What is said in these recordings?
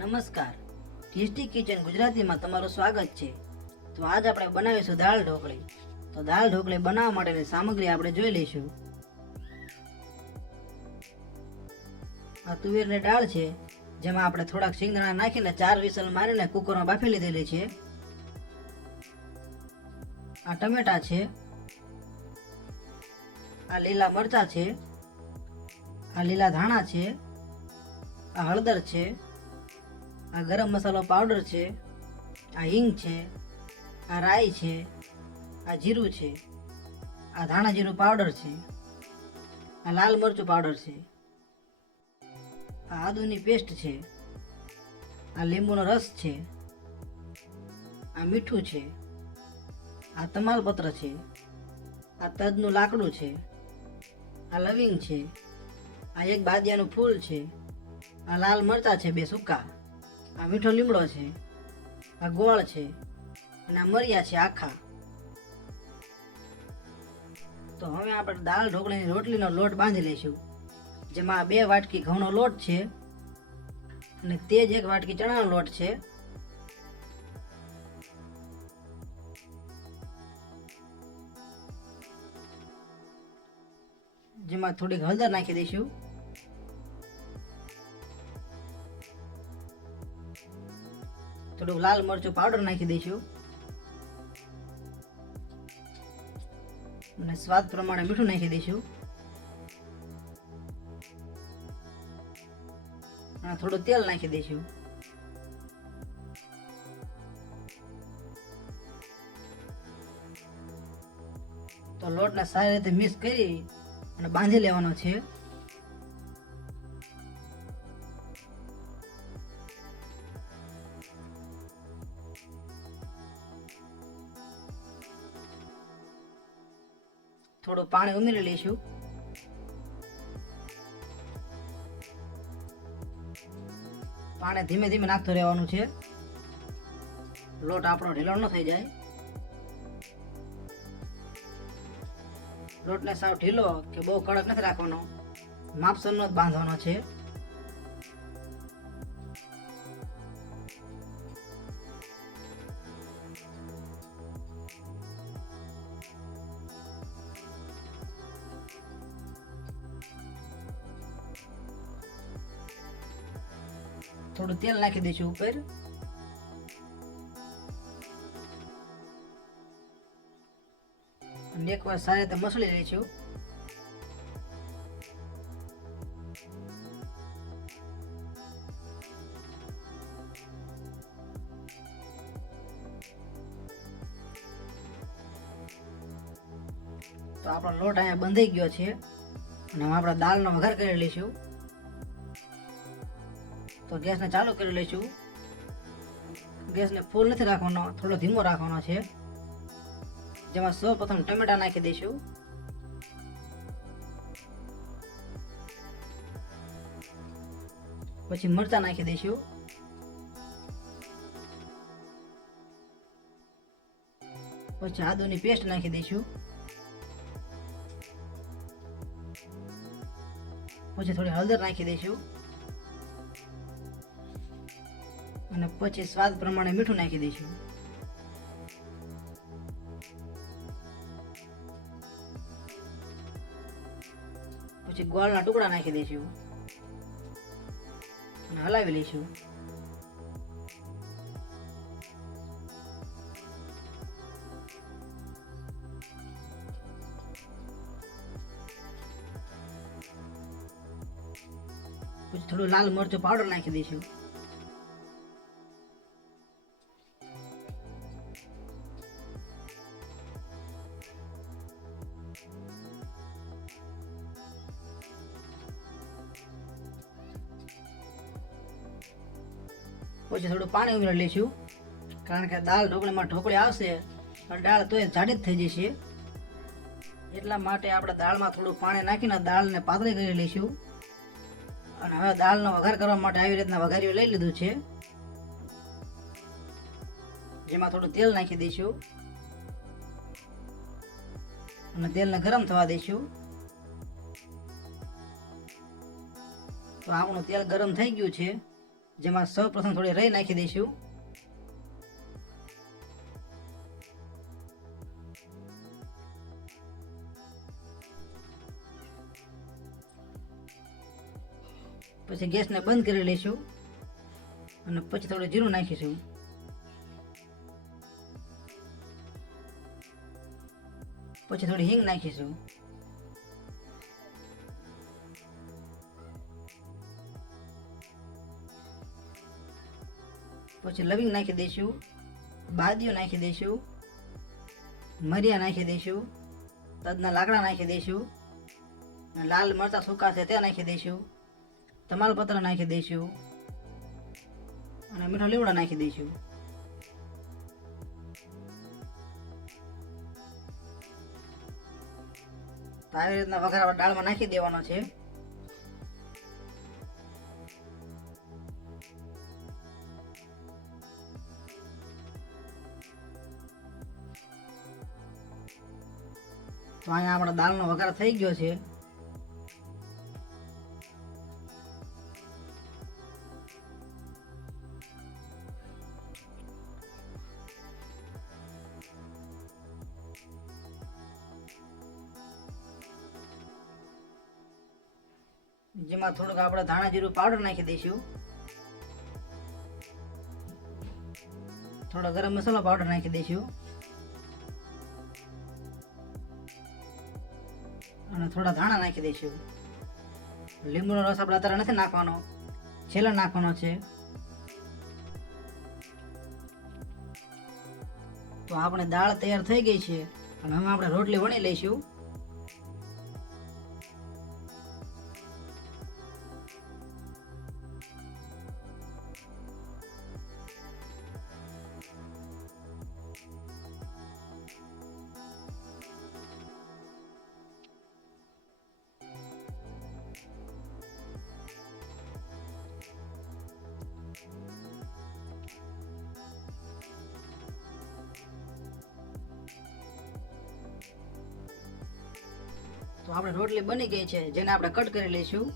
નમસ્કાર, tasty kitchen ગુજરાતીમાં તમારું સ્વાગત છે. તો આજ આપણે બનાવીશું દાળ ઢોકળી. તો દાળ ઢોકળી બનાવવા માટેની સામગ્રી આપણે જોઈ લઈશું. આ તુવેરની દાળ છે, જેમાં આપણે થોડાક શીંગદાણા નાખીને 4 વિસલ મારીને કુકરમાં બાફી લીધેલી છે. આ ટમેટા છે, આ લીલા મરચા છે, આ લીલા ધાણા છે, આ હળદર છે, આ ગરમ મસાલો પાવડર છે, આ હિંગ છે, આ રાઈ છે, આ જીરું છે, આ ધાણા જીરું પાવડર છે, આ લાલ મરચું પાવડર છે, આ આદુની પેસ્ટ છે, આ લીંબુનો રસ છે, આ મીઠું છે, આ તમાલપત્ર છે, આ તજનું લાકડું છે, આ લવિંગ છે, આ એક બાદિયાનું ફૂલ છે, આ લાલ મરચા છે 2 સૂકા, આ મીઠો લીમડો છે, આ ગોળ છે અને આ મરિયા છે આખા. તો હવે આપણે દાળ ઢોકળીની રોટલીનો લોટ બાંધી લઈશું, જેમાં 2 વાટકી ઘઉંનો લોટ છે અને તે જ 1 વાટકી ચણાનો લોટ છે. જેમાં થોડીક હળદર નાખી દઈશું, થોડુંક લાલ મરચું પાવડર નાખી દઈશું અને સ્વાદ પ્રમાણે મીઠું નાખી દઈશું અને થોડું તેલ નાખી દઈશું. તો લોટને સારી રીતે મિક્સ કરી અને બાંધી લેવાનો છે. થોડું પાણી ઉમેરી લઈશું. પાણી ધીમે ધીમે નાખતું રહેવાનું છે, લોટ આપણો ઢીલો ન થઈ જાય. લોટને સાવ ઢીલો કે બહુ કડક નથી રાખવાનો, માપસરનો જ બાંધવાનો છે. થોડું તેલ નાખી દઈશું ઉપર. અને એકવાર સારી રીતે મસળી લઈશું. તો આપણો લોટ અહીંયા બંધાઈ ગયો છે અને હવે આપણે દાળનો વઘાર કરી લઈશું. તો ગેસને ચાલુ કરી લઈશું. ગેસને ફૂલ નથી રાખવાનો, થોડો ધીમો રાખવાનો છે. જેમાં સૌપ્રથમ ટમેટા નાખી દઈશું. પછી મરચા નાખી દઈશું. પછી આદુની પેસ્ટ નાખી દઈશું. પછી થોડી હળદર નાખી દઈશું અને પછી સ્વાદ પ્રમાણે મીઠું નાખી દઈશું. પછી ગોળના ટુકડા નાખી દઈશું અને હલાવી લઈશું. પછી થોડું લાલ મરચું પાવડર નાખી દઈશું. પછી થોડું પાણી ઉમેરી લઈશું, કારણ કે દાળ ઢોકળીમાં ઢોકળી આવશે પણ દાળ તો જાડી જ થઈ જશે. એટલા માટે આપણે દાળમાં થોડું પાણી નાખીને દાળને પાતળી કરી લઈશું. અને હવે દાળનો વઘાર કરવા માટે આવી રીતના વઘારીઓ લઈ લીધું છે. જેમાં થોડું તેલ નાખી દઈશું અને તેલને ગરમ થવા દઈશું. તો આપણું તેલ ગરમ થઈ ગયું છે. જેમાં સૌ પ્રથમ થોડી રાઈ નાખી દઈશું. પછી ગેસને બંધ કરી લઈશું અને પછી થોડું જીરું નાખીશું. પછી થોડી હિંગ નાખીશું. પછી લવિંગ નાખી દઈશું, બાદીઓ નાખી દઈશું, મરિયા નાખી દઈશું, તજના લાકડા નાખી દઈશું, લાલ મરચાં સૂકા છે તે નાખી દઈશું, તમાલપત્ર નાખી દઈશું અને મીઠો લીમડો નાખી દઈશું. તો આવી રીતના વઘાર આપણે દાળમાં નાખી દેવાનો છે. તો અહીંયા આપણા દાળનો વઘાર થઈ ગયો છે. જેમાં થોડુંક આપણે ધાણા જીરું પાવડર નાખી દઈશું, થોડો ગરમ મસાલો પાવડર નાખી દઈશું અને થોડા ધાણા નાખી દઈશું. લીંબુનો રસ આપણે અત્યારે નથી નાખવાનો, છેલ્લે નાખવાનો છે. તો આપણે દાળ તૈયાર થઈ ગઈ છે અને હવે આપણે રોટલી વણી લઈશું. તો આપણે રોટલી બની ગઈ છે, જેને આપણે કટ કરી લઈશું.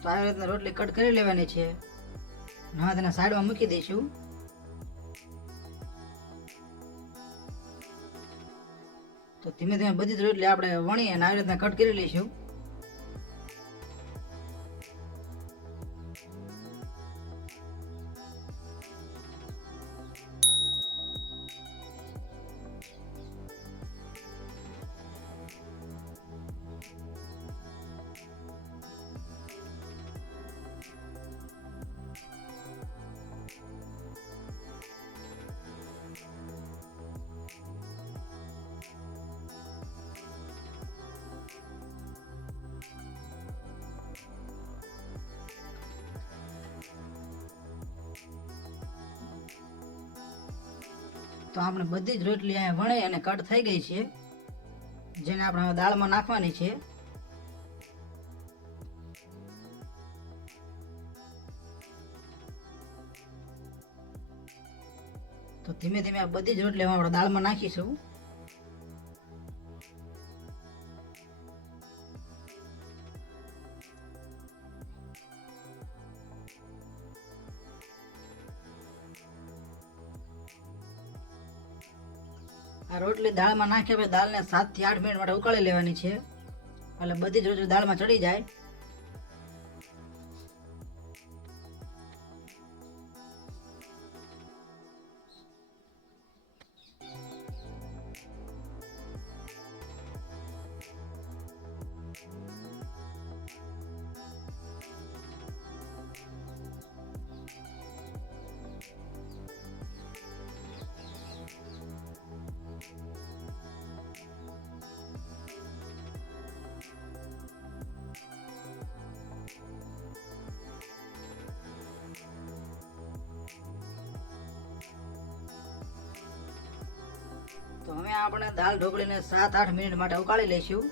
તો આવી રીતના રોટલી કટ કરી લેવાની છે. હવે તેને સાઈડમાં મૂકી દઈશું. તો ધીમે ધીમે બધી જ રોટલી આપણે વણી અને આવી રીતના કટ કરી લઈશું. તો આપણે બધી જ રોટલી અહીંયા વણી અને કટ થઈ ગઈ છે, જેને આપણે હવે દાળમાં નાખવાની છે. તો ધીમે ધીમે આ બધી જ રોટલી આપણે દાળમાં નાખીશું. આ રોટલી દાળમાં નાખી આપણે દાળને 7 થી 8 મિનિટ માટે ઉકાળી લેવાની છે, એટલે બધી જ રોટલી દાળમાં ચડી જાય. તો હવે આપણે દાળ ઢોકળીને 7-8 મિનિટ માટે ઉકાળી લઈશું.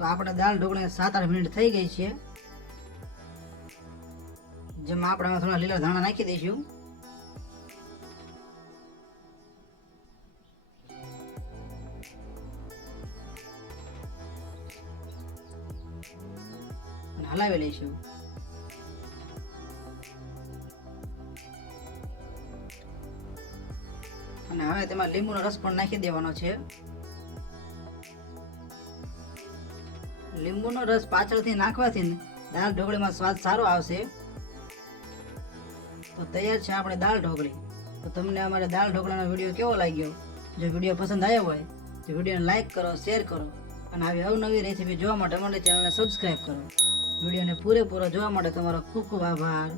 તો આપણે દાળ ઢોકળીને 7-8 મિનિટ થઈ ગઈ છે, જેમાં આપણે આમાં થોડા લીલા ધાણા નાખી દઈશું. અને હલાવી લઈશું. અને હવે તેમાં લીંબુનો રસ પણ નાખી દેવાનો છે. લીંબુનો રસ પાછળથી નાખવાથી દાળ ઢોકળીમાં સ્વાદ સારો આવશે. તો તૈયાર છે આપણે દાળ ઢોકળી. તો તમને અમારે દાળ ઢોકળાનો વિડીયો કેવો લાગ્યો? જો વિડીયો પસંદ આવ્યો હોય તો વિડીયોને લાઈક કરો, શેર કરો અને આવી અવનવી રેસીપી જોવા માટે અમારી ચેનલને સબસ્ક્રાઈબ કરો. વિડીયોને પૂરેપૂરો જોવા માટે તમારો ખૂબ ખૂબ આભાર.